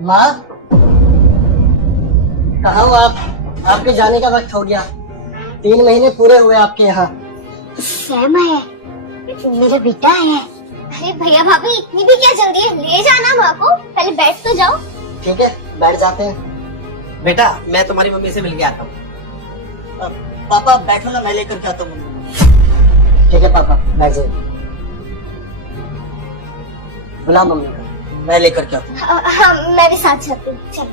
माँ, कहाँ हो आप? आपके जाने का वक्त हो गया। 3 महीने पूरे हुए आपके यहाँ। सैम है, मेरा बेटा है। अरे भैया भाभी, इतनी भी क्या जल्दी है? ले जाना माँ को, पहले बैठ तो जाओ। ठीक है, बैठ जाते हैं। बेटा मैं तुम्हारी मम्मी से मिल के आता हूँ। पापा बैठो ना, मैं लेकर के आता हूँ। ठीक है पापा, बैठ जाइए। बुला मम्मी को, मैं लेकर के आता हूँ। हाँ, मैं भी साथ चलती हूँ। चल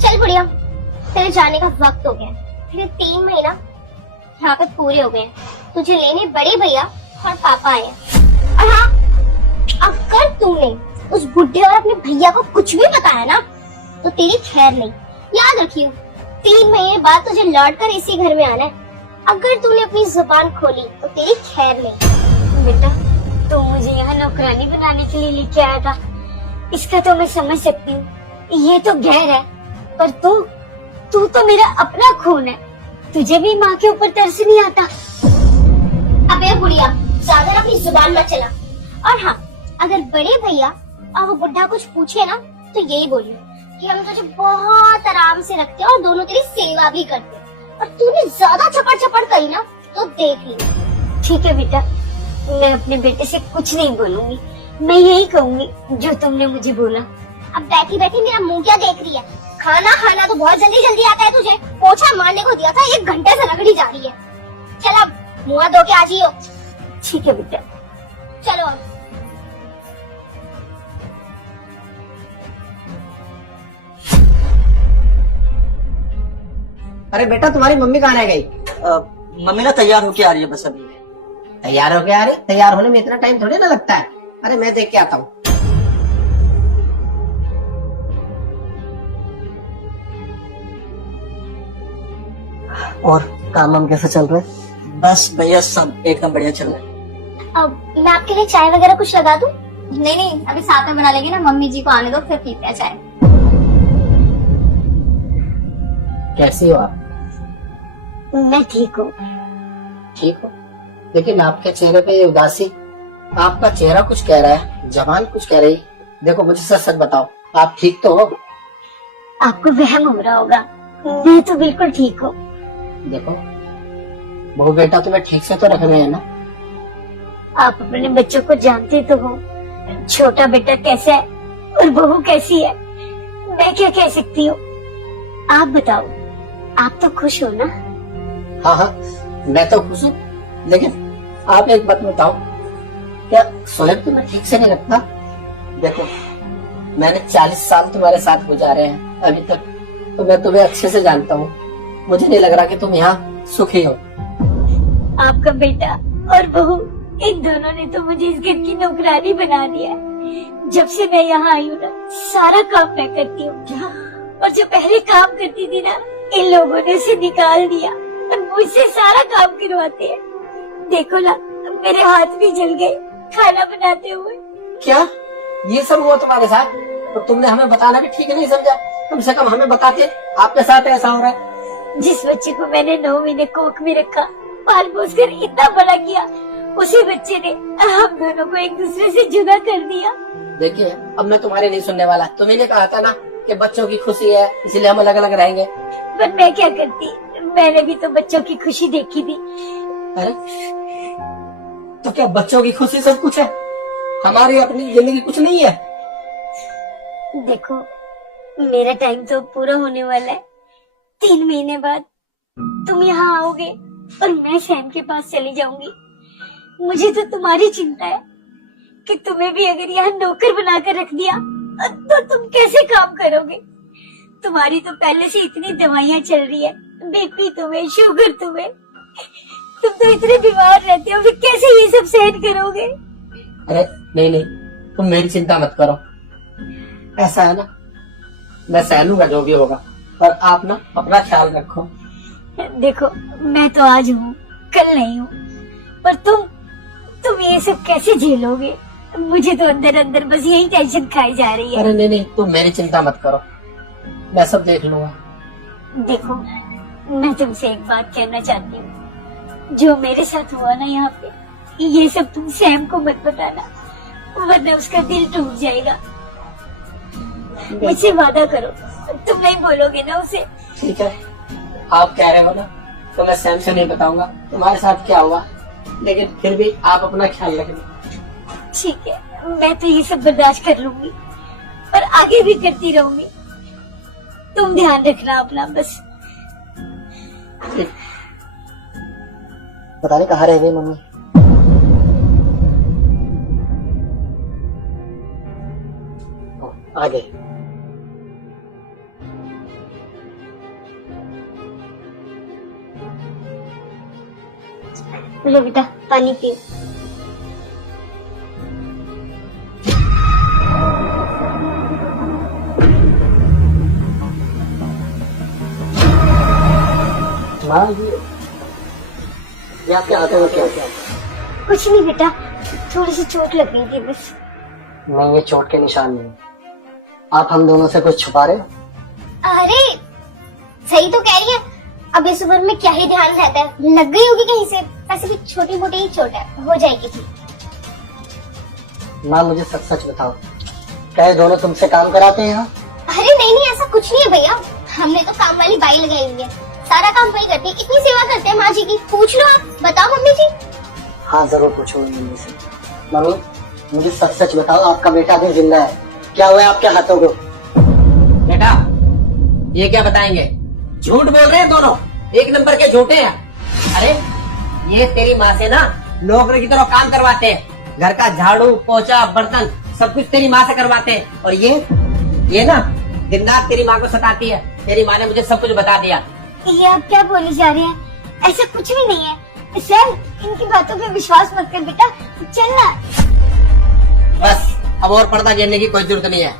चल बुढ़िया, तेरे जाने का वक्त हो गया। तेरे 3 महीना यहाँ पे पूरे हो गए। तुझे लेने बड़े भैया और पापा आए। और हाँ, अगर तुमने उस बुढ़े और अपने भैया को कुछ भी बताया ना, तो तेरी खैर नहीं। याद रखियो, 3 महीने बाद तुझे लौट कर इसी घर में आना है। अगर तूने अपनी जुबान खोली तो तेरी खैर नहीं। बेटा, तू मुझे यहाँ नौकरानी बनाने के लिए लेके आया था, इसका तो मैं समझ सकती हूँ। ये तो गैर है, पर तू तो मेरा अपना खून है। तुझे भी माँ के ऊपर तरस नहीं आता? अबे बुढ़िया, ज्यादा अपनी जुबान मत चला। और हाँ, अगर बड़े भैया और वो बुढ़ा कुछ पूछे ना, तो यही बोलियो कि हम तुझे बहुत आराम से रखते हैं और दोनों तेरी सेवा भी करते हैं। और तूने ज्यादा चपड़ चपड़ करी ना, तो देख ली। ठीक है बेटा, मैं अपने बेटे से कुछ नहीं बोलूंगी। मैं यही कहूंगी जो तुमने मुझे बोला। अब बैठी बैठी मेरा मुंह क्या देख रही है? खाना खाना तो बहुत जल्दी जल्दी आता है तुझे। पोछा मारने को दिया था, 1 घंटे से रगड़ी जा रही है। चल अब मुँह धो के आ जाइयो। ठीक है बेटा। चलो अब। अरे बेटा तुम्हारी मम्मी कहाँ रह गई? मम्मी ना तैयार होके आ रही है बस अभी। तैयार हो गया? अरे तैयार होने में इतना टाइम थोड़ी ना लगता है। अरे मैं देख के आता हूँ। और काम वाम कैसे चल रहे? बस भैया सब एकदम बढ़िया चल रहा है। अब मैं आपके लिए चाय वगैरह कुछ लगा दूं? नहीं, अभी साथ में बना लेंगे ना। मम्मी जी को आने दो, फिर पीते हैं चाय। कैसी हो आप? मैं ठीक हूँ। ठीक हो, लेकिन आपके चेहरे पे ये उदासी, आपका चेहरा कुछ कह रहा है, जबान कुछ कह रही। देखो मुझे सच सच बताओ, आप ठीक तो हो? आपको वहम हो रहा होगा, मैं तो बिल्कुल ठीक हूँ। देखो बहू बेटा तुम्हें ठीक से तो रख रहे हैं ना? आप अपने बच्चों को जानते तो हो, छोटा बेटा कैसा है और बहू कैसी है। मैं क्या कह सकती हूँ? आप बताओ, आप तो खुश हो ना? हाँ हाँ, मैं तो खुश हूँ, लेकिन आप एक बात बताओ, क्या सोहेब तुम्हें ठीक से नहीं लगता? देखो मैंने 40 साल तुम्हारे साथ गुजारे हैं अभी तक, तो मैं तुम्हें अच्छे से जानता हूँ। मुझे नहीं लग रहा कि तुम यहाँ सुखी हो। आपका बेटा और बहू, इन दोनों ने तो मुझे इस घर की नौकरानी बना दिया है। जब से मैं यहाँ आई हूँ ना, सारा काम मैं करती हूँ। और जो पहले काम करती थी ना, इन लोगों ने उसे निकाल दिया और मुझसे सारा काम करवाते हैं। देखो ना, मेरे हाथ भी जल गए खाना बनाते हुए। क्या ये सब हुआ तुम्हारे साथ? तो तुमने हमें बताना भी ठीक नहीं समझा? कम से कम हमें बताते आपके साथ ऐसा हो रहा है। जिस बच्चे को मैंने 9 महीने कोख में रखा, पाल पोस कर इतना बड़ा किया, उसी बच्चे ने हम दोनों को एक दूसरे से जुदा कर दिया। देखिए अब मैं तुम्हारे नहीं सुनने वाला। तुम्ही कहा था ना कि बच्चों की खुशी है इसलिए हम अलग अलग रहेंगे। पर मैं क्या करती, मैंने भी तो बच्चों की खुशी देखी थी। अरे तो क्या बच्चों की खुशी सब कुछ है? हमारी अपनी जिंदगी कुछ नहीं है? देखो मेरा टाइम तो पूरा होने वाला है। 3 महीने बाद तुम यहाँ आओगे और मैं सैम के पास चली जाऊंगी। मुझे तो तुम्हारी चिंता है कि तुम्हें भी अगर यहाँ नौकर बनाकर रख दिया तो तुम कैसे काम करोगे। तुम्हारी तो पहले से इतनी दवाइयाँ चल रही है, बीपी तुम्हें, शुगर तुम्हें, तुम तो इतने बीमार रहते हो, फिर कैसे ये सब सहन करोगे? अरे नहीं, तुम मेरी चिंता मत करो। ऐसा है ना, मैं सह लूंगा जो भी होगा, पर आप ना अपना ख्याल रखो। देखो मैं तो आज हूँ, कल नहीं हूँ, पर तुम ये सब कैसे झेलोगे? मुझे तो अंदर अंदर बस यही टेंशन खाई जा रही है। अरे नहीं, तुम मेरी चिंता मत करो, मैं सब देख लूंगा। देखो मैं तुमसे एक बात कहना चाहती हूँ। जो मेरे साथ हुआ ना यहाँ पे, ये सब तुम सैम को मत बताना, वरना उसका दिल टूट जाएगा। मुझसे वादा करो, तुम नहीं बोलोगे ना उसे? ठीक है, आप कह रहे हो ना, तो मैं सैम से नहीं बताऊंगा तुम्हारे साथ क्या हुआ, लेकिन फिर भी आप अपना ख्याल रखना। ठीक है, मैं तो ये सब बर्दाश्त कर लूंगी और आगे भी करती रहूंगी। तुम ध्यान रखना अपना बस। ठीक। पता नहीं कहाँ रह गई मम्मी। आ गए। लो बेटा, पानी पियो। माँ ये आपके हाथों में क्या क्या? कुछ नहीं बेटा, थोड़ी सी चोट लग गई थी बस। नहीं, ये चोट के निशान नहीं। आप हम दोनों से कुछ छुपा रहे हो? अरे सही तो कह रही है, अब इस उम्र में क्या ही ध्यान रहता है, लग गई होगी कहीं से। वैसे भी छोटी मोटी ही चोट है, हो जाएगी ठीक। माँ मुझे सच सच बताओ, क्या ये दोनों तुमसे काम कराते हैं यहाँ? अरे नहीं नहीं, ऐसा कुछ नहीं है भैया, हमने तो काम वाली बाई लगाई हुई है, सारा काम वही करती है, इतनी सेवा करते हैं माँ जी की। पूछ लो आप, बताओ मम्मी जी। हाँ जरूर पूछूंगी मम्मी से। मम्मी मुझे सच सच बताओ, आपका बेटा अभी जिंदा है? क्या हुआ है आपके हाथों को? बेटा ये क्या बताएंगे, झूठ बोल रहे हैं दोनों, एक नंबर के झूठे हैं। अरे ये तेरी माँ से ना नौकर की तरह काम करवाते हैं, घर का झाड़ू पोछा बर्तन सब कुछ तेरी माँ से करवाते हैं। और ये ना दिन रात तेरी माँ को सताती है। तेरी माँ ने मुझे सब कुछ बता दिया। ये आप क्या बोले जा रहे हैं? ऐसा कुछ भी नहीं है सैम, इनकी बातों पे विश्वास मत कर बेटा, चलना। बस अब और पर्दा गिरने की कोई जरूरत नहीं है।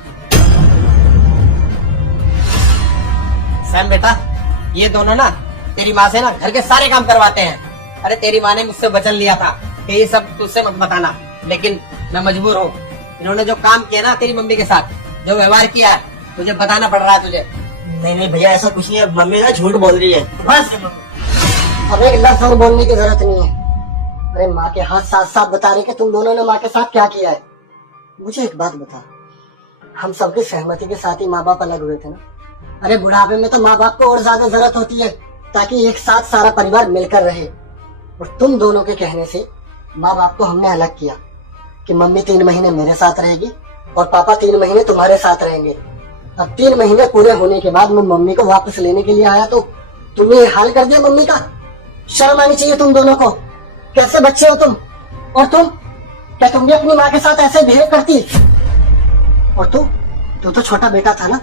सैम बेटा, ये दोनों ना तेरी माँ से ना घर के सारे काम करवाते हैं। अरे तेरी माँ ने मुझसे वचन लिया था कि ये सब तुझसे मत बताना, लेकिन मैं मजबूर हूँ। इन्होंने जो काम किया ना तेरी मम्मी के साथ, जो व्यवहार किया है, तुझे बताना पड़ रहा है तुझे। नहीं नहीं भैया, ऐसा कुछ नहीं है, मम्मी ना झूठ बोल रही है। बस अब एक लफ्ज़ बोलने की जरूरत नहीं है। अरे माँ के हाथ साफ साफ बता रहे कि तुम दोनों ने माँ के साथ क्या किया है। मुझे एक बात बता, हम सबकी सहमति के साथ ही माँ बाप अलग हुए थे ना? अरे बुढ़ापे में तो माँ बाप को और ज्यादा जरूरत होती है, ताकि एक साथ सारा परिवार मिलकर रहे। और तुम दोनों के कहने से माँ बाप को हमने अलग किया कि मम्मी 3 महीने मेरे साथ रहेगी और पापा 3 महीने तुम्हारे साथ रहेंगे। अब 3 महीने पूरे होने के बाद मैं मम्मी को वापस लेने के लिए आया तो तुमने ये हाल कर दिया मम्मी का। शर्म आनी चाहिए तुम दोनों को। कैसे बच्चे हो तुम? और तुम, क्या तुम भी अपनी माँ के साथ ऐसे बिहेव करती? और तू तो छोटा बेटा था ना,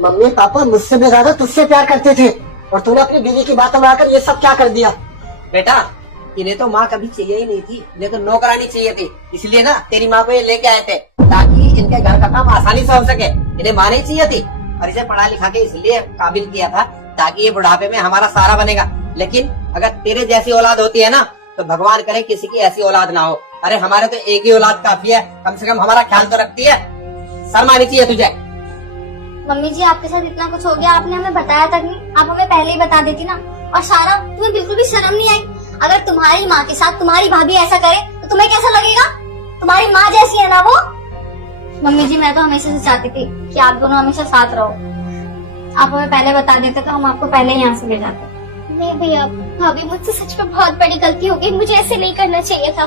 मम्मी पापा मुझसे भी ज्यादा तुझसे प्यार करते थे, और तूने अपनी बीवी की बातों में आकर ये सब क्या कर दिया? बेटा, इन्हें तो माँ कभी चाहिए ही नहीं थी, इन्हें तो नौकरानी चाहिए थी। इसलिए ना तेरी माँ को ये लेके आए थे, ताकि इनके घर का काम आसानी से हो सके। इन्हें माँ नहीं चाहिए थी, और इसे पढ़ा लिखा के इसलिए काबिल किया था ताकि ये बुढ़ापे में हमारा सहारा बनेगा। लेकिन अगर तेरे जैसी औलाद होती है ना, तो भगवान करे किसी की ऐसी औलाद ना हो। अरे हमारे तो एक ही औलाद काफी है, कम से कम हमारा ख्याल तो रखती है। शर्म आनी चाहिए तुझे। मम्मी जी आपके साथ इतना कुछ हो गया, आपने हमें बताया तक नहीं, आप हमें पहले ही बता देती ना। और सारा, तुम्हें बिल्कुल भी शर्म नहीं आई? अगर तुम्हारी माँ के साथ तुम्हारी भाभी ऐसा करे तो तुम्हें कैसा लगेगा? तुम्हारी माँ जैसी है ना वो। मम्मी जी मैं तो हमेशा से चाहती थी कि आप दोनों हमेशा साथ रहो, आप हमें पहले बता देते तो हम आपको पहले यहाँ से ले जाते। नहीं भैया भाभी, मुझसे सच में बहुत बड़ी गलती हो गई, मुझे ऐसे नहीं करना चाहिए था।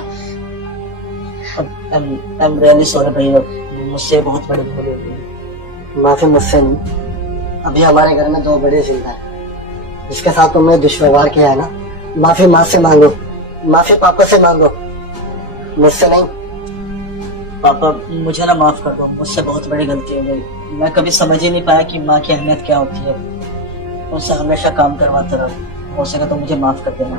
I'm really sorry भैया, मुझसे बहुत बड़ी भूल हो गई। माफी मुझसे नहीं, अभी हमारे घर में 2 बड़े जिंदा हैं। जिसके साथ तुमने दुष्व्यवहार किया है ना, माफी माँ से मांगो, माफी पापा से मांगो, मुझसे नहीं। पापा मुझे ना माफ कर दो, मुझसे बहुत बड़ी गलती हो गई। मैं कभी समझ ही नहीं पाया कि माँ की अहमियत क्या होती है। उससे हमेशा काम करवाता रहा, हो सके तो मुझे माफ कर देना।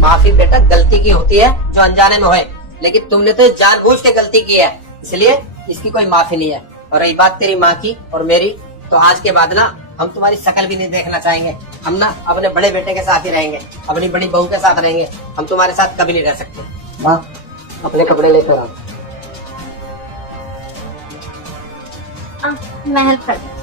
माफी बेटा गलती की होती है जो अनजाने में होए, लेकिन तुमने तो जानबूझ के गलती की है, इसलिए इसकी कोई माफी नहीं है। और रही बात तेरी माँ की और मेरी, तो आज के बाद ना हम तुम्हारी शक्ल भी नहीं देखना चाहेंगे। हम ना अपने बड़े बेटे के साथ ही रहेंगे, अपनी बड़ी बहू के साथ रहेंगे, हम तुम्हारे साथ कभी नहीं रह सकते। माँ अपने कपड़े लेकर आओ। मैं हेल्प कर दूँ।